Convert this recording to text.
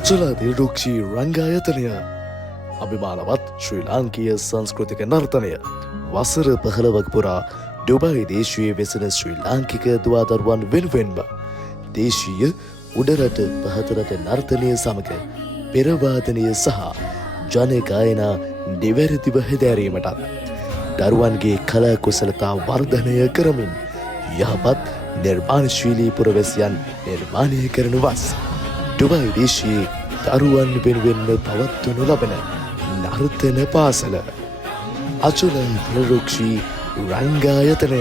අචල දිල්රුක්ෂී රංගායතනය අභිමානවත් ශ්‍රී ලාංකීය සංස්කෘතික නර්තනය වසර 15ක් පුරා ඩුබයි දේශීය වෙසෙන ශ්‍රී ලාංකික දුවදරුවන් වෙනුවෙන්ම දේශීය උඩරට පහතරට නර්තනය සමග පෙරවාදනය සහ ජන ගායනා නිවැරදිව හැදෑරීමටත් දරුවන්ගේ කලා කුසලතා වර්ධනය කරමින් යහපත් නිර්මාණශීලී පුරවැසියන් නිර්මාණය කරන වස් ඩුබයි දේශීය දරුවන් වෙනුවෙන්ම පවත්වනු ලබන නර්තන පාසල අචල දිල්රුක්ෂී රංගායතනය